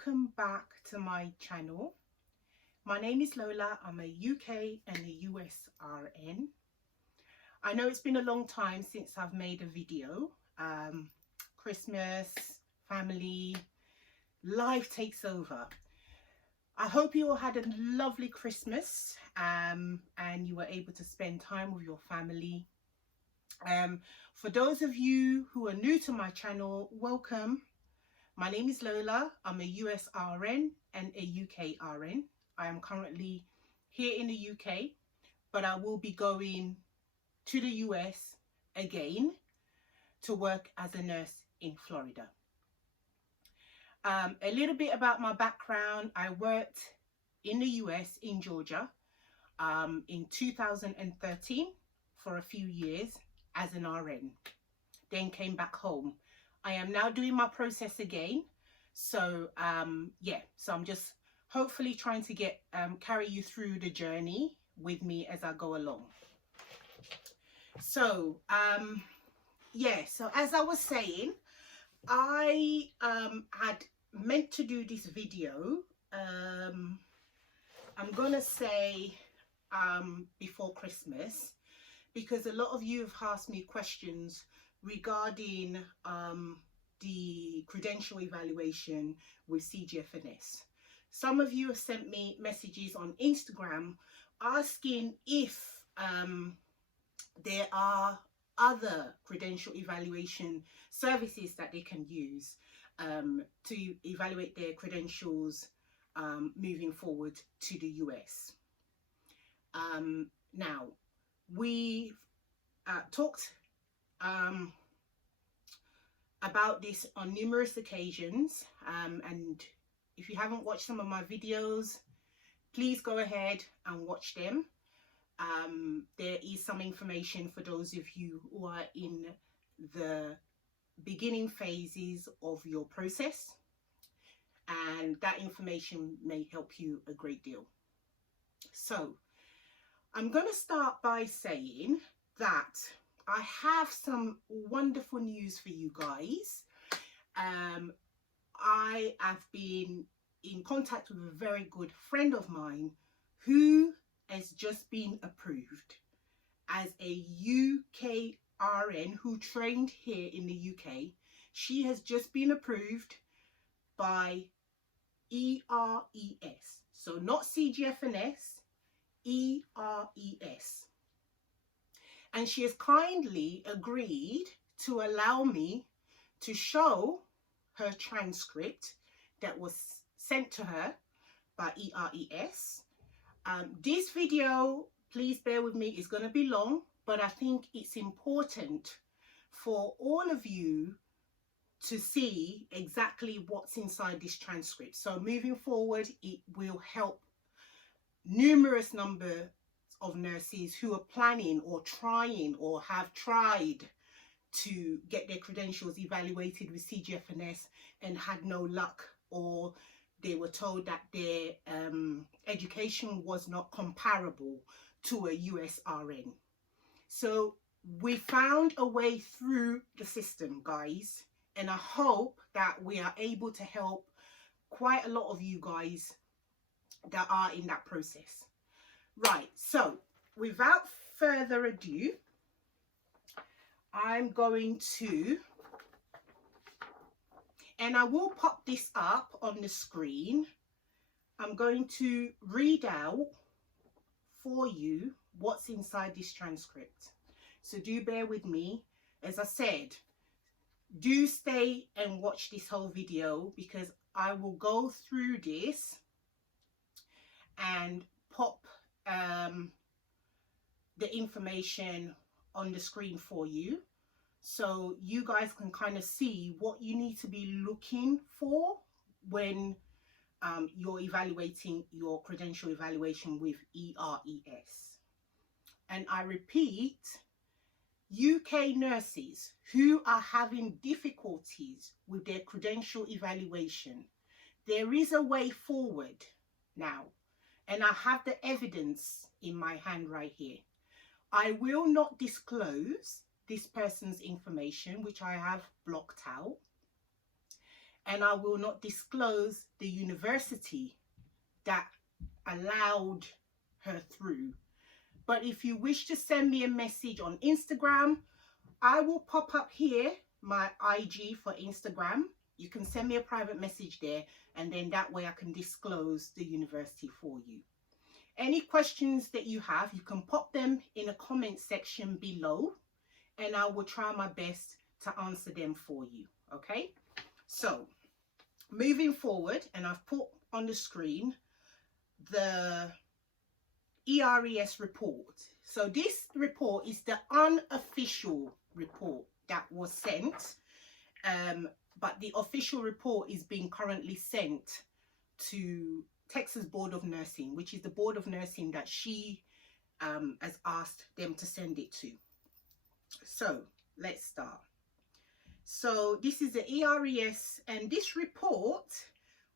welcome back to my channel. My name is Lola. I'm a UK and a US RN. I know it's been a long time since I've made a video. Christmas, family, life takes over. I hope you all had a lovely Christmas and you were able to spend time with your family. For those of you who are new to my channel, welcome. My name is Lola. I'm a US RN and a UK RN. I am currently here in the UK, but I will be going to the US again to work as a nurse in Florida. A little bit about my background. I worked in the US in Georgia in 2013 for a few years as an RN, then came back home. I am now doing my process again. So so I'm just hopefully trying to carry you through the journey with me as I go along. So so as I was saying, I had meant to do this video, I'm gonna say before Christmas, because a lot of you have asked me questions regarding the credential evaluation with CGFNS. Some of you have sent me messages on Instagram asking if there are other credential evaluation services that they can use to evaluate their credentials moving forward to the US. Now, we talked about this on numerous occasions, and if you haven't watched some of my videos, please go ahead and watch them. There is some information for those of you who are in the beginning phases of your process, and that information may help you a great deal. So I'm going to start by saying that I have some wonderful news for you guys. I have been in contact with a very good friend of mine who has just been approved as a UK RN who trained here in the UK. She has just been approved by ERES. So not CGFNS, ERES. And she has kindly agreed to allow me to show her transcript that was sent to her by ERES. This video, please bear with me, is going to be long, but I think it's important for all of you to see exactly what's inside this transcript. So moving forward, it will help numerous numbers of nurses who are planning or trying or have tried to get their credentials evaluated with CGFNS and had no luck, or they were told that their education was not comparable to a US RN. So we found a way through the system, guys, and I hope that we are able to help quite a lot of you guys that are in that process. Right, so without further ado, I'm going to, and I will pop this up on the screen, I'm going to read out for you what's inside this transcript. So do bear with me. As I said, do stay and watch this whole video, because I will go through this and pop the information on the screen for you, so you guys can kind of see what you need to be looking for when you're evaluating your credential evaluation with ERES. And I repeat, UK nurses who are having difficulties with their credential evaluation, there is a way forward now, and I have the evidence in my hand right here. I will not disclose this person's information, which I have blocked out, and I will not disclose the university that allowed her through. But if you wish to send me a message on Instagram, I will pop up here my IG for Instagram. You can send me a private message there, and then that way I can disclose the university for you. Any questions that you have, you can pop them in a comment section below, and I will try my best to answer them for you. Okay, so moving forward, and I've put on the screen the ERES report. So this report is the unofficial report that was sent, but the official report is being currently sent to Texas Board of Nursing, which is the Board of Nursing that she has asked them to send it to. So let's start. So this is the ERES, and this report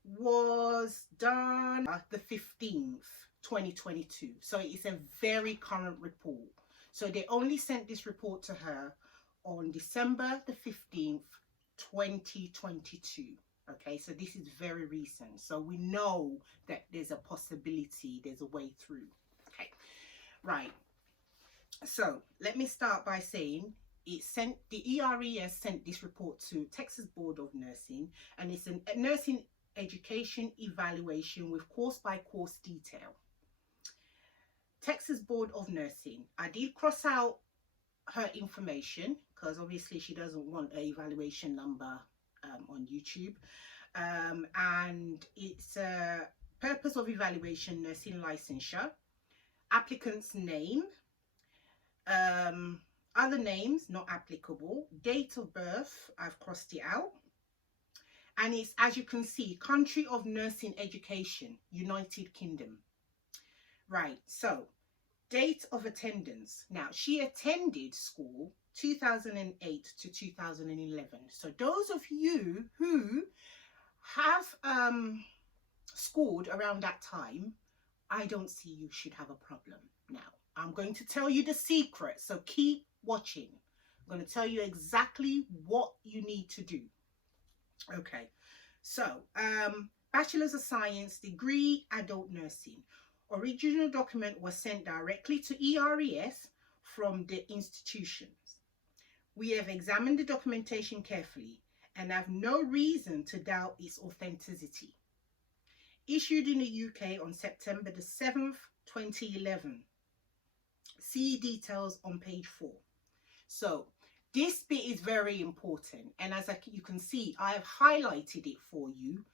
was done the 15th, 2022. So it's a very current report. So they only sent this report to her on December the 15th, 2022. Okay, so this is very recent. So we know that there's a possibility, there's a way through. Okay, right. So let me start by saying the ERES sent this report to Texas Board of Nursing, and it's a nursing education evaluation with course by course detail. Texas Board of Nursing, I did cross out her information because obviously she doesn't want an evaluation number on YouTube, and it's purpose of evaluation, nursing licensure, applicant's name, other names not applicable, date of birth, I've crossed it out, and it's, as you can see, country of nursing education, United Kingdom. Right, so date of attendance. Now, she attended school 2008 to 2011. So those of you who have schooled around that time, I don't see you should have a problem. Now, I'm going to tell you the secret, so keep watching. I'm going to tell you exactly what you need to do. Okay, so Bachelor's of Science degree, adult nursing. Original document was sent directly to ERES from the institutions. We have examined the documentation carefully and have no reason to doubt its authenticity. Issued in the UK on September the 7th, 2011. See details on page 4. So this bit is very important, and as you can see, I have highlighted it for you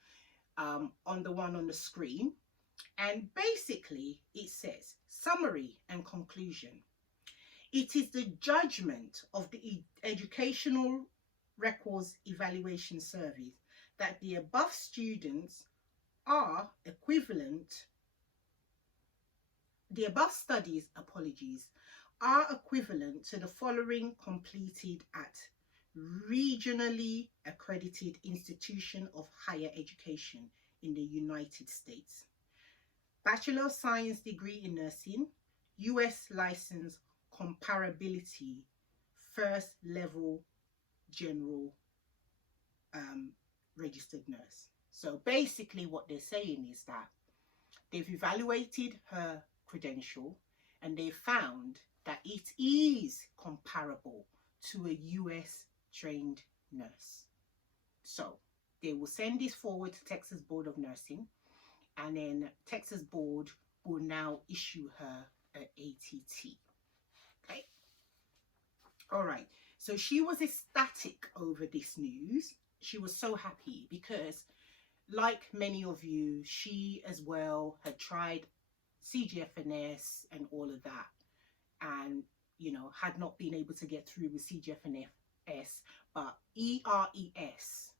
on the one on the screen. And basically it says summary and conclusion. It is the judgment of the Educational Records Evaluation Service that the above students are equivalent, the above studies, are equivalent to the following completed at regionally accredited institution of higher education in the United States. Bachelor of Science degree in nursing, US license, comparability, first level general registered nurse. So basically what they're saying is that they've evaluated her credential and they found that it is comparable to a US trained nurse. So they will send this forward to Texas Board of Nursing, and then Texas Board will now issue her an ATT. Okay. All right. So she was ecstatic over this news. She was so happy because, like many of you, she as well had tried CGFNS and all of that, and you know, had not been able to get through with CGFNS, but ERES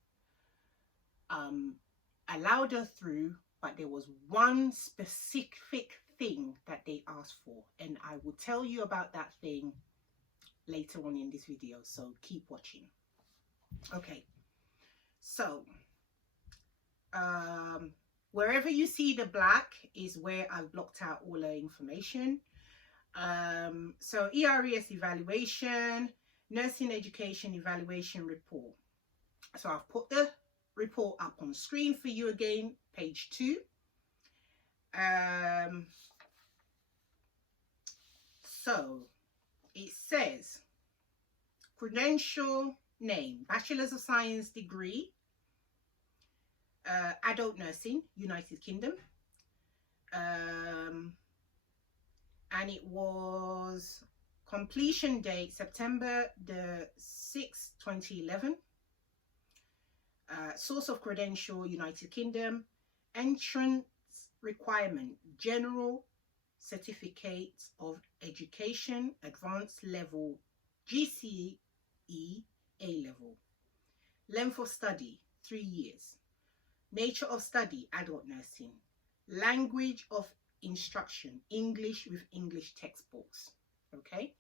allowed her through. But there was one specific thing that they asked for, and I will tell you about that thing later on in this video, so keep watching. Okay, so wherever you see the black is where I've blocked out all the information. So ERES evaluation, nursing education evaluation report. So I've put the report up on screen for you again, page 2. So it says credential name, Bachelor's of Science degree, adult nursing, United Kingdom. And it was completion date September the 6th, 2011. Source of credential, United Kingdom. Entrance requirement, general certificate of education, advanced level, GCE, A level. Length of study, 3 years. Nature of study, adult nursing. Language of instruction, English with English textbooks. Okay,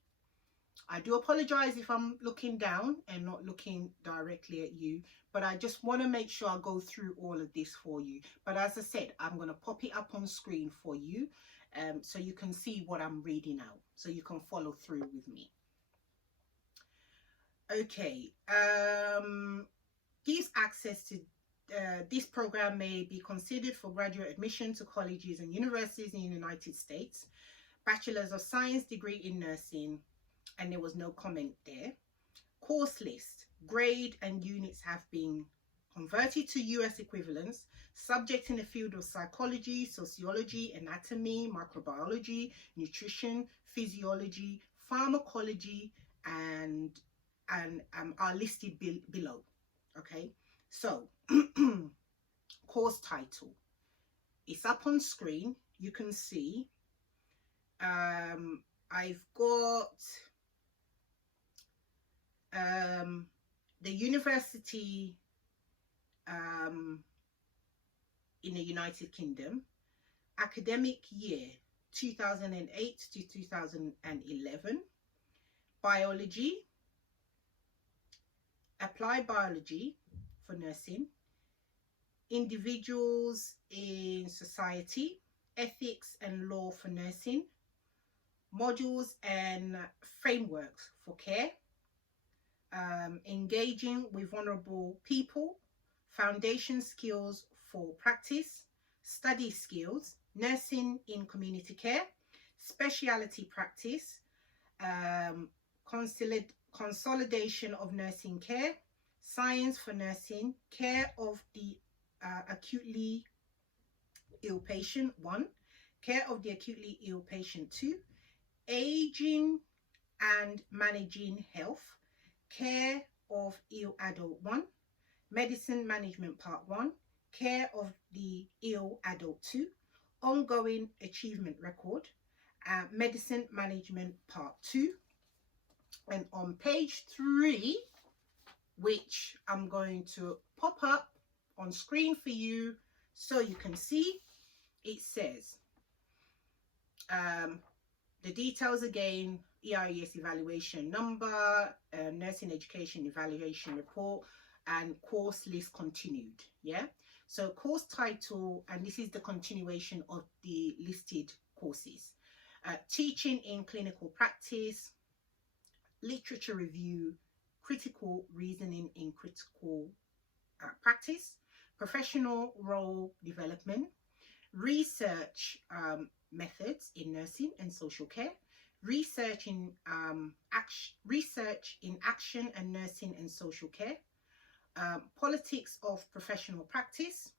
I do apologize if I'm looking down and not looking directly at you, but I just want to make sure I go through all of this for you. But as I said, I'm going to pop it up on screen for you, so you can see what I'm reading out, so you can follow through with me. Okay, gives access to this program may be considered for graduate admission to colleges and universities in the United States. Bachelor's of Science degree in nursing, and there was no comment there. Course list, grade and units have been converted to US equivalents. Subject in the field of psychology, sociology, anatomy, microbiology, nutrition, physiology, pharmacology, and are listed below. Okay, so course title, it's up on screen. You can see I've got the university in the United Kingdom, academic year 2008 to 2011, biology, applied biology for nursing, individuals in society, ethics and law for nursing, modules and frameworks for care, engaging with vulnerable people, foundation skills for practice, study skills, nursing in community care, specialty practice, consolidation of nursing care, science for nursing, care of the acutely ill patient 1, care of the acutely ill patient 2, aging and managing health, care of ill adult 1, medicine management part 1, care of the ill adult 2, ongoing achievement record, medicine management part 2. And on page 3, which I'm going to pop up on screen for you so you can see, it says the details again: ERES evaluation number, nursing education evaluation report, and course list continued. Yeah, so course title, and this is the continuation of the listed courses: teaching in clinical practice, literature review, critical reasoning in critical practice, professional role development, research methods in nursing and social care, research in action and nursing and social care, politics of professional practice.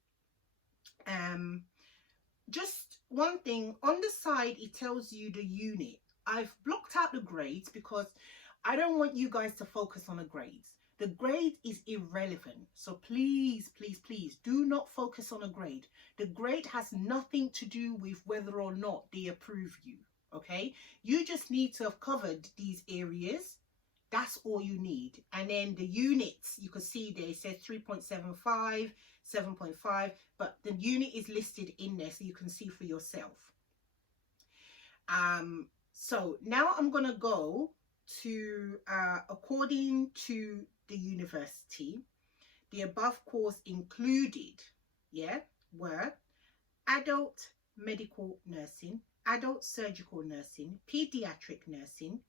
Just one thing on the side, it tells you the unit. I've blocked out the grades because I don't want you guys to focus on the grades. The grade is irrelevant. So please, please, please do not focus on a grade. The grade has nothing to do with whether or not they approve you. Okay, you just need to have covered these areas. That's all you need. And then the units, you can see there, it says 3.75, 7.5, but the unit is listed in there so you can see for yourself. So now I'm going to go to, according to the university, the above course included, were adult medical nursing, adult surgical nursing, pediatric nursing.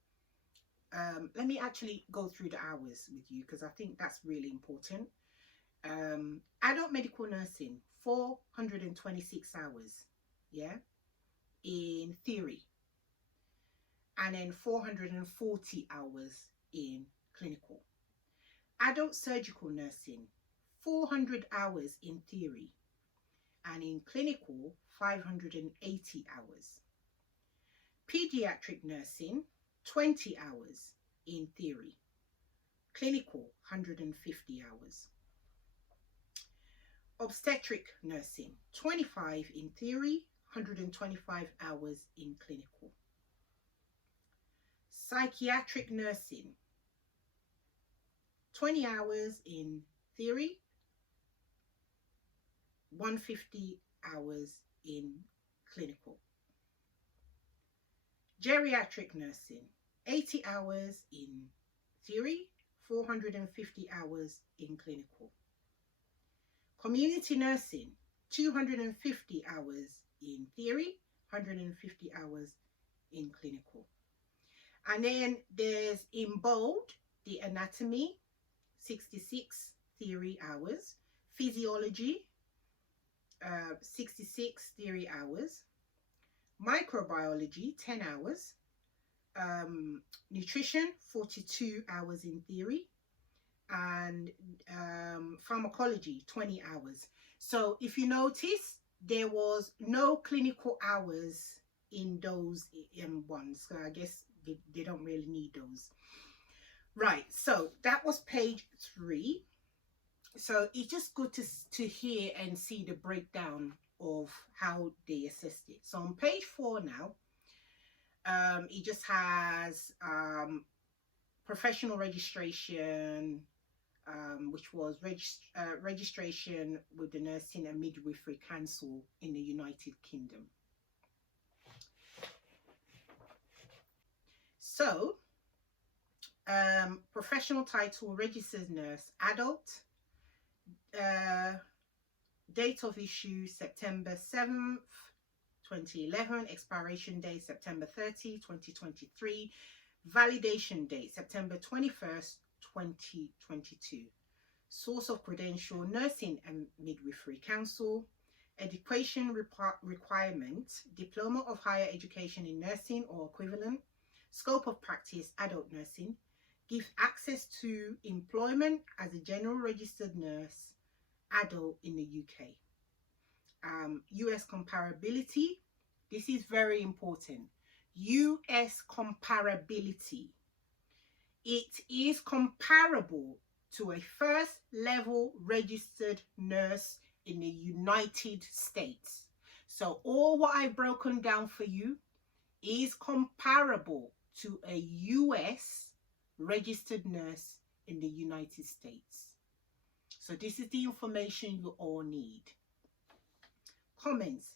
Let me actually go through the hours with you because I think that's really important. Adult medical nursing, 426 hours, yeah, in theory, and then 440 hours in clinical. Adult surgical nursing, 400 hours in theory, and in clinical, 580 hours. Pediatric nursing, 20 hours in theory, clinical, 150 hours. Obstetric nursing, 25 in theory, 125 hours in clinical. Psychiatric nursing, 20 hours in theory, 150 hours in clinical. Geriatric nursing, 80 hours in theory, 450 hours in clinical. Community nursing, 250 hours in theory, 150 hours in clinical. And then there's in bold the anatomy, 66 theory hours, physiology, 66 theory hours, microbiology, 10 hours, nutrition, 42 hours in theory, and pharmacology, 20 hours. So if you notice, there was no clinical hours in those ones. So I guess they don't really need those. Right, so that was page 3. So it's just good to hear and see the breakdown of how they assessed it. So on page 4 now, it just has professional registration, which was registration with the Nursing and Midwifery Council in the United Kingdom. So, professional title, registered nurse, adult, date of issue, September 7th, 2011, expiration date, September 30, 2023, validation date, September 21st, 2022. Source of credential, Nursing and Midwifery Council. Education requirement, Diploma of Higher Education in Nursing or equivalent. Scope of practice, adult nursing. Give access to employment as a general registered nurse, adult in the UK. US comparability, this is very important. US comparability. It is comparable to a first level registered nurse in the United States. So all what I've broken down for you is comparable to a US registered nurse in the United States. So this is the information you all need. Comments.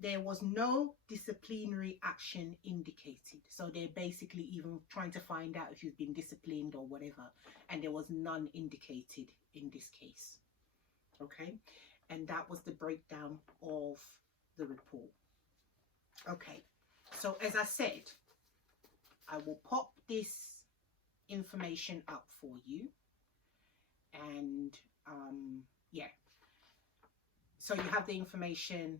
There was no disciplinary action indicated. So they're basically even trying to find out if you've been disciplined or whatever. And there was none indicated in this case. Okay. And that was the breakdown of the report. Okay. So as I said, I will pop this information up for you. And yeah. So you have the information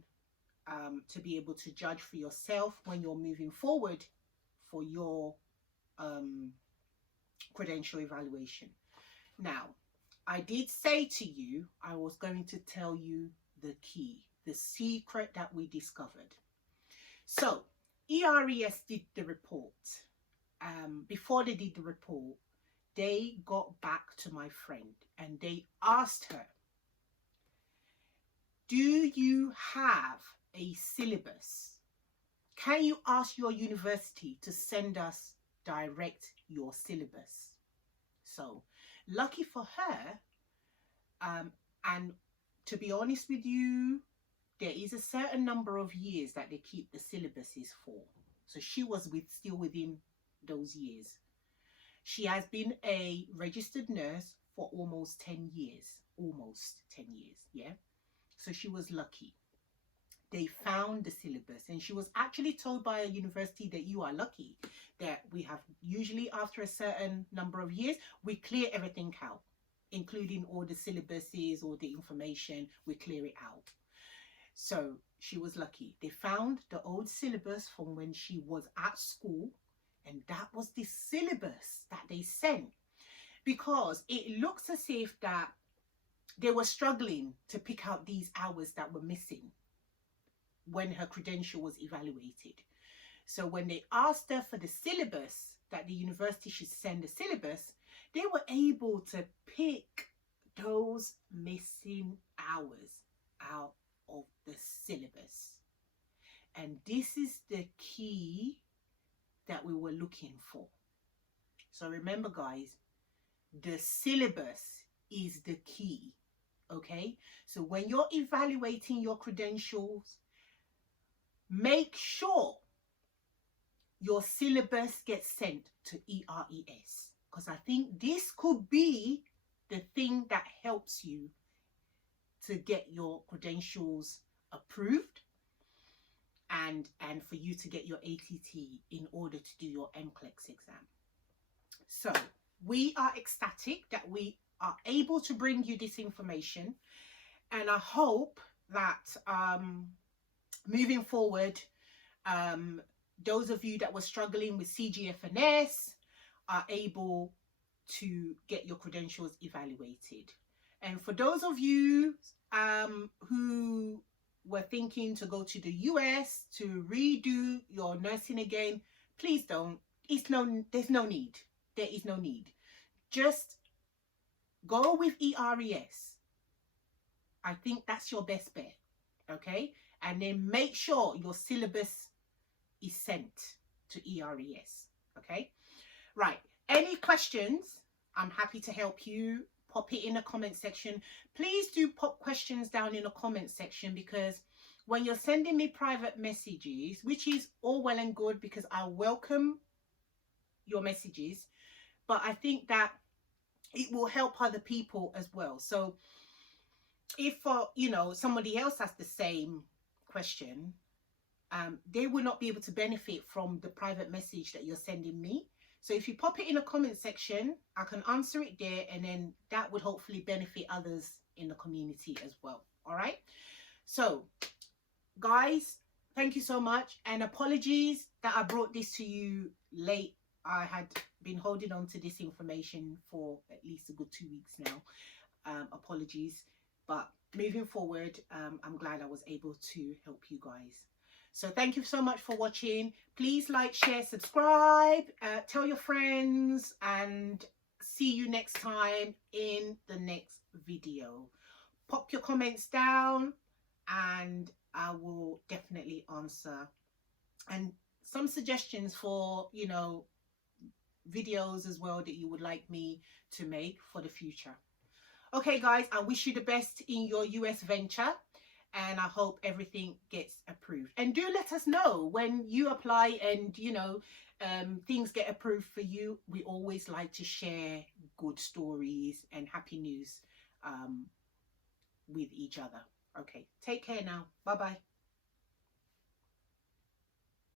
to be able to judge for yourself when you're moving forward for your credential evaluation. Now, I did say to you, I was going to tell you the key, the secret that we discovered. So, ERES did the report. Before they did the report, they got back to my friend and they asked her, do you have a syllabus? Can you ask your university to send us direct your syllabus? So, lucky for her, and to be honest with you, there is a certain number of years that they keep the syllabuses for. So she was still within those years. She has been a registered nurse for almost 10 years. Almost 10 years, yeah? So she was lucky. They found the syllabus and she was actually told by a university that you are lucky that we have usually after a certain number of years, we clear everything out. including all the syllabuses, all the information, we clear it out. So she was lucky. They found the old syllabus from when she was at school, and that was the syllabus that they sent, because it looks as if that they were struggling to pick out these hours that were missing when her credential was evaluated. So when they asked her for the syllabus, that the university should send the syllabus, they were able to pick those missing hours out of the syllabus. And this is the key that we were looking for. So remember, guys, the syllabus is the key. Okay, so when you're evaluating your credentials, make sure your syllabus gets sent to ERES, because I think this could be the thing that helps you to get your credentials approved and for you to get your ATT in order to do your NCLEX exam. So we are ecstatic that we are able to bring you this information, and I hope that moving forward, those of you that were struggling with CGFNS are able to get your credentials evaluated. And for those of you who were thinking to go to the US to redo your nursing again, please don't. There's no need. There is no need. Just go with ERES. I think that's your best bet. Okay? And then make sure your syllabus is sent to ERES. Okay? Right. Any questions? I'm happy to help you. Pop it in the comment section. Please do pop questions down in the comment section, because when you're sending me private messages, which is all well and good because I welcome your messages, but I think that it will help other people as well. So if somebody else has the same question, they will not be able to benefit from the private message that you're sending me. So if you pop it in the comment section, I can answer it there, and then that would hopefully benefit others in the community as well. All right. So guys, thank you so much, and apologies that I brought this to you late. I had been holding on to this information for at least a good 2 weeks now. Apologies, but moving forward, I'm glad I was able to help you guys. So thank you so much for watching. Please like, share, subscribe, tell your friends, and see you next time in the next video. Pop your comments down and I will definitely answer. And some suggestions for, videos as well that you would like me to make for the future. Okay, guys, I wish you the best in your US venture, and I hope everything gets approved. And do let us know when you apply and, things get approved for you. We always like to share good stories and happy news with each other. Okay, take care now. Bye-bye.